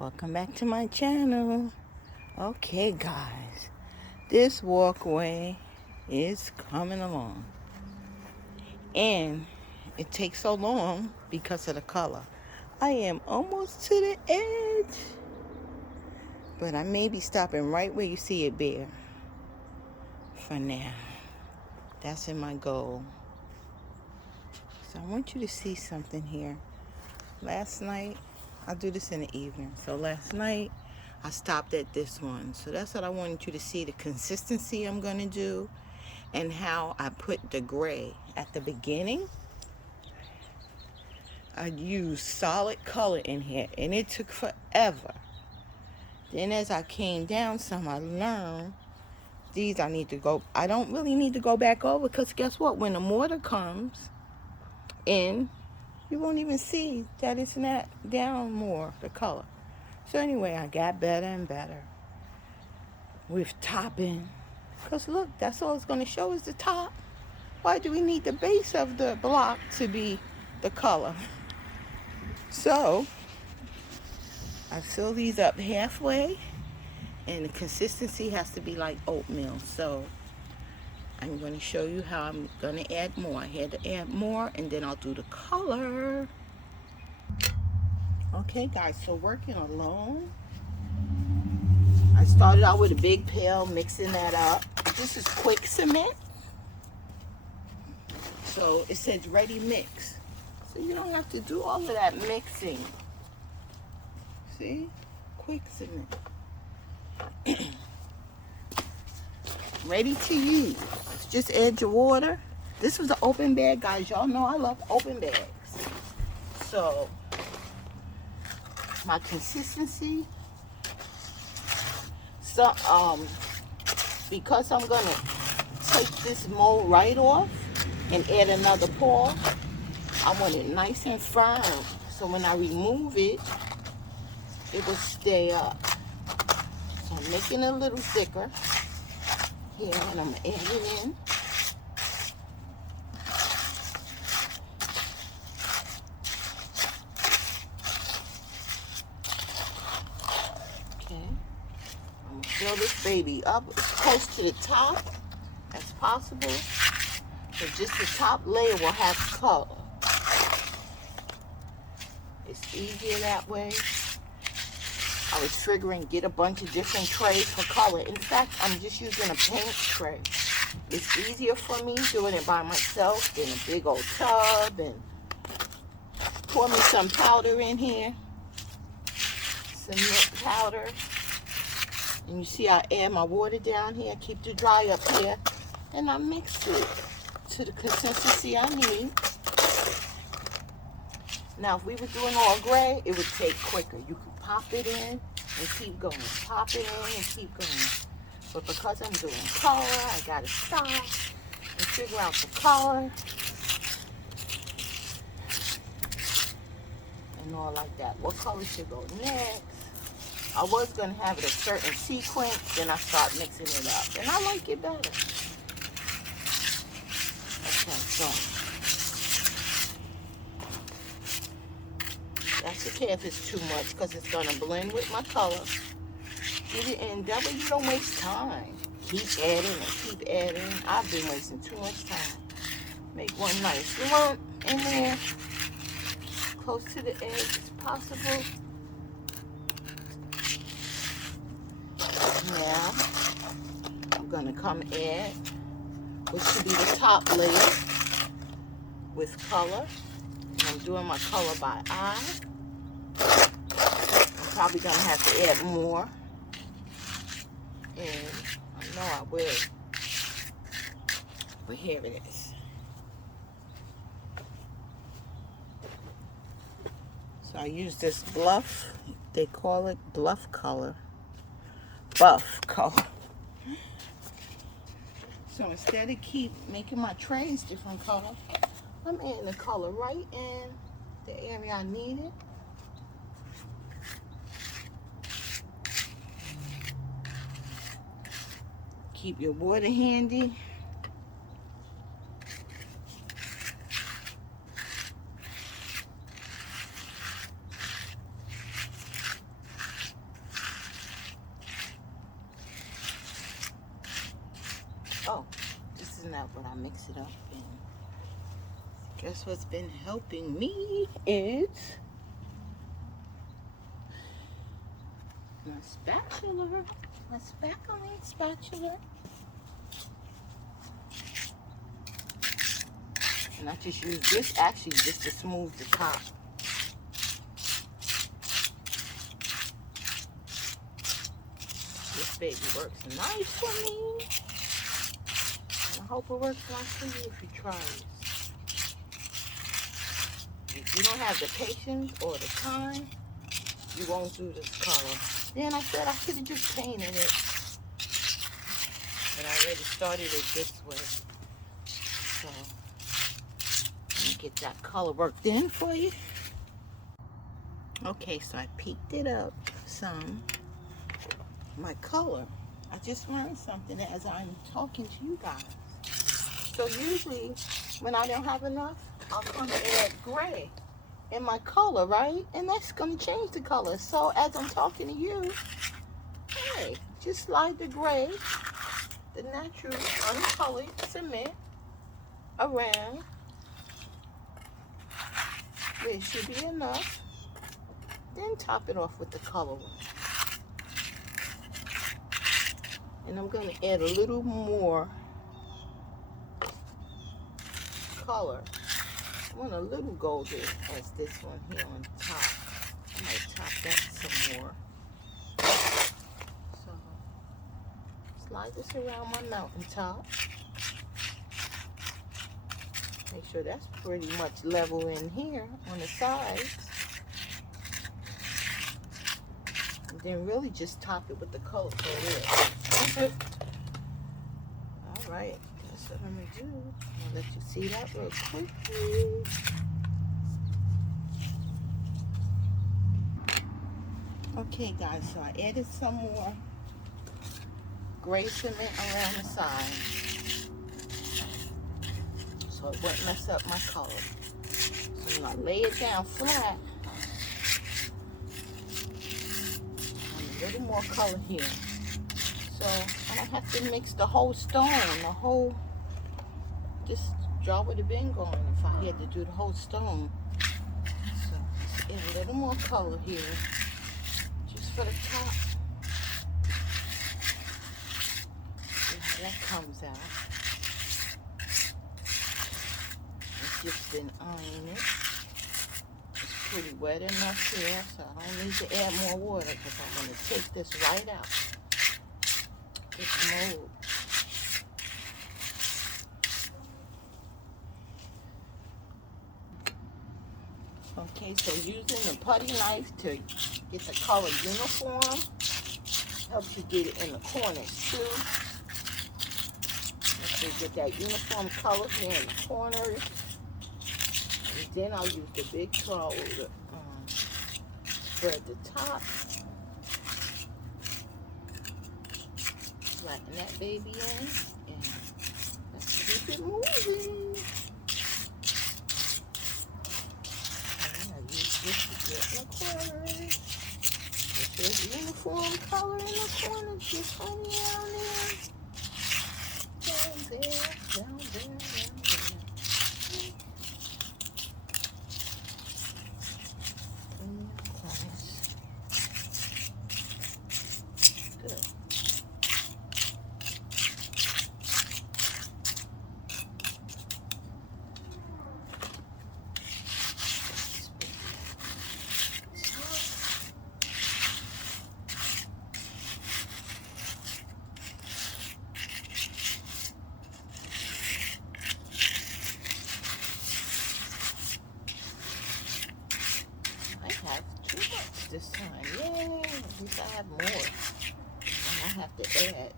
Welcome back to my channel. Okay guys, this walkway is coming along and it takes so long because of the color. I am almost to the edge, but I may be stopping right where you see it bare for now. That's in my goal. So I want you to see something here. Last night, I'll do this in the evening. So last night, I stopped at this one. So that's what I wanted you to see, the consistency I'm going to do and how I put the gray at the beginning. I used solid color in here and it took forever. Then as I came down some, I learned these I don't really need to go back over because guess what? When the mortar comes in, you won't even see that it's not down more, the color. So anyway, I got better and better with topping. Because look, that's all it's going to show is the top. Why do we need the base of the block to be the color? So, I fill these up halfway. And the consistency has to be like oatmeal. So, I'm going to show you how I'm going to add more. I had to add more and then I'll do the color. Okay guys, so working alone. I started out with a big pail, mixing that up. This is quick cement. So it says ready mix. So you don't have to do all of that mixing. See? Quick cement. Ready to use. Just add your water. This was an open bag, guys. Y'all know I love open bags. So my consistency. So because I'm gonna take this mold right off and add another pour, I want it nice and firm. So when I remove it, it will stay up. So I'm making it a little thicker here and I'm adding it in. Okay. I'm gonna fill this baby up as close to the top as possible. So just the top layer will have color. It's easier that way. I was figuring get a bunch of different trays for color. In fact, I'm just using a paint tray. It's easier for me doing it by myself than a big old tub. And pour me some powder in here. Cement powder. And you see I add my water down here. Keep the dry up here. And I mix it to the consistency I need. Now, if we were doing all gray, it would take quicker. You could pop it in and keep going. Pop it in and keep going. But because I'm doing color, I gotta stop and figure out the color. And all like that. What color should go next? I was gonna have it a certain sequence, then I start mixing it up. And I like it better. Okay, so that's okay if it's too much because it's going to blend with my color. Get it in. That way you don't waste time. Keep adding and keep adding. I've been wasting too much time. Make one nice lump in there. Close to the edge as possible. Now, I'm going to come add what should be the top layer with color. I'm doing my color by eye. I'm probably going to have to add more. And I know I will. But here it is. So I use this bluff. They call it bluff color. Buff color. So instead of keep making my trays different color, I'm adding the color right in the area I need it. Keep your water handy. Oh, this is not what I mix it up in. Guess what's been helping me is my spatula. My spackling spatula. And I just use this actually just to smooth the top. This baby works nice for me. And I hope it works nice for you if you try it. If you don't have the patience or the time, you won't do this color. Then I said I could have just painted it. But I already started it this way. So, let me get that color worked in for you. Okay, so I peeked it up some. My color. I just learned something as I'm talking to you guys. So usually, when I don't have enough, I'll come and add gray in my color, right? And that's going to change the color. So as I'm talking to you, hey, just slide the gray, the natural uncolored cement around where it should be enough. Then top it off with the color one. And I'm going to add a little more color. I want a little golden as this one here on top. I might top that some more. So, slide this around my mountaintop. Make sure that's pretty much level in here on the sides. And then really just top it with the color coat. Alright, that's what I'm going to do. I'll let you see that real quickly. Okay guys, so I added some more gray cement around the side so it wouldn't mess up my color. So I'm going to lay it down flat. And a little more color here. So I don't have to mix the whole stone, this jar would have been gone if I had to do the whole stone. So let's add a little more color here, just for the top. See how that comes out. I've just been ironing it. It's pretty wet enough here, so I don't need to add more water because I'm going to take this right out. This mold. Okay, so using the putty knife to get the color uniform helps you get it in the corners too. So you get that uniform color here in the corners. And then I'll use the big trowel to spread the top. Flatten that baby in. And let's keep it moving. Just to get in the corners. If there's uniform color in the corners, just honey down there. Down there, down there, down there. In the corners. Good. This time, yay! At least I have more. And I have to add.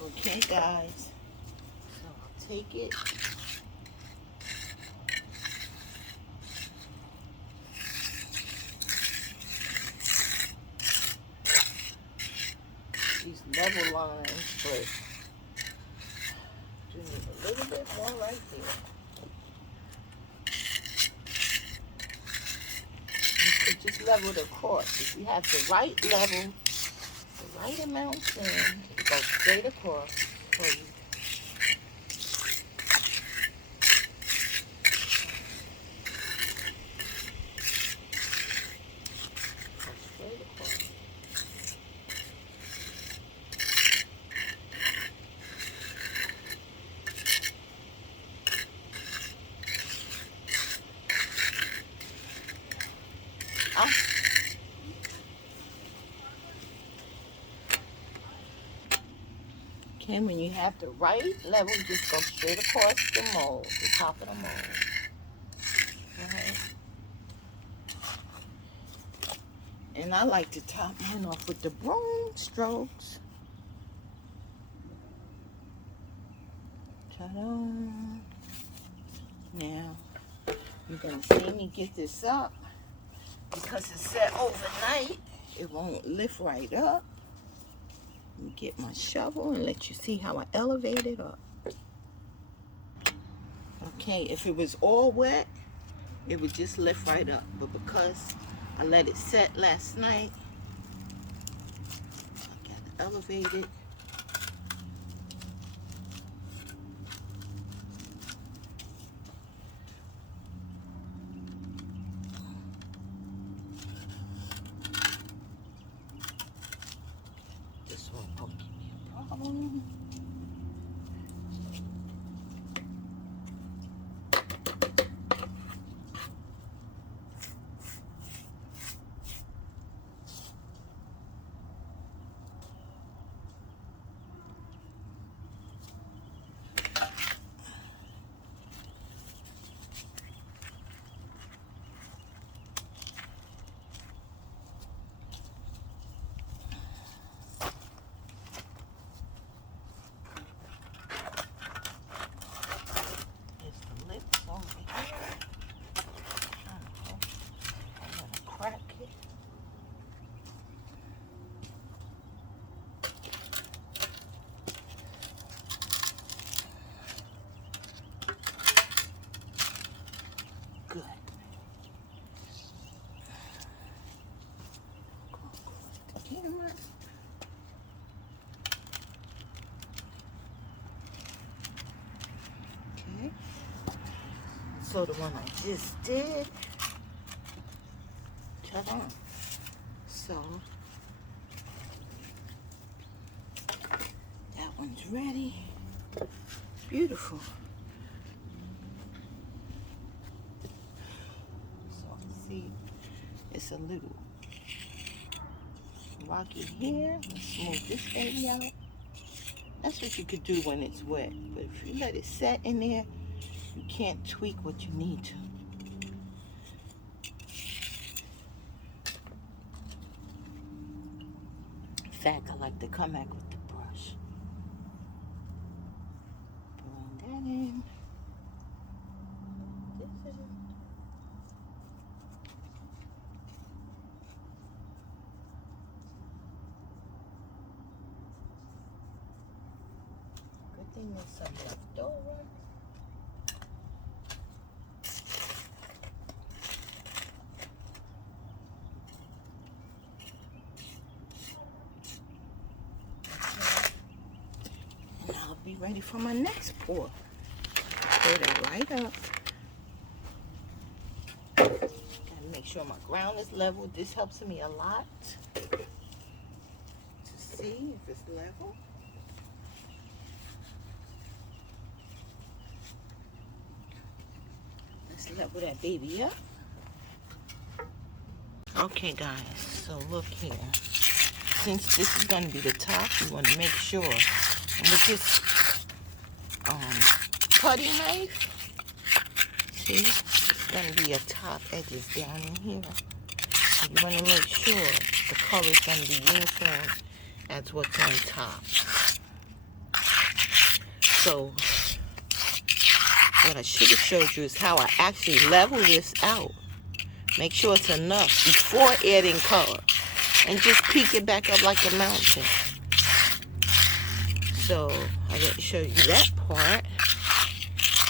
Okay, guys. So I'll take it. These level lines, but do need a little bit more right there. just level it across. If you have the right level, the right amount in, it goes straight across for you. Straight across. Okay, when you have the right level, just go straight across the mold, the top of the mold. Right? And I like to top mine off with the broom strokes. Ta-da! Now, you're going to see me get this up. Because it's set overnight, it won't lift right up. Let me get my shovel and let you see how I elevate it up. Okay, if it was all wet, it would just lift right up. But because I let it set last night, I got to elevate it. This one won't give me a problem. Okay, so the one I just did, ta-da. So that one's ready. Beautiful. So see, it's a little rocky here. Let's smooth this baby out. That's what you could do when it's wet. But if you let it set in there, you can't tweak what you need to. In fact, I like to come back with the brush. Blend that in. Good thing there's some left over. And I'll be ready for my next pour. Pour that right up. Gotta make sure my ground is level. This helps me a lot to see if it's level. Let's level that baby up. Okay guys, so look here. Since this is going to be the top, you want to make sure, and with this putty knife, see, it's going to be a top edges down in here. So you want to make sure the color is going to be uniform as what's on top. So what I should have showed you is how I actually level this out. Make sure it's enough before adding color. And just peek it back up like a mountain. So I didn't show you that part.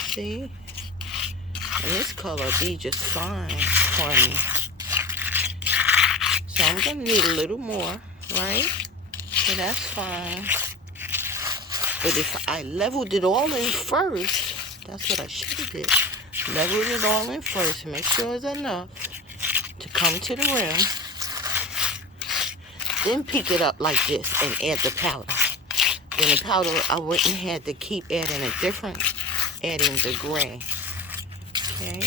See? And this color be just fine for me. So I'm going to need a little more, right? So that's fine. But if I leveled it all in first, that's what I should have did. Leveled it all in first. Make sure it's enough to come to the rim. Then pick it up like this and add the powder. Then the powder, I wouldn't have to keep adding the gray. Okay.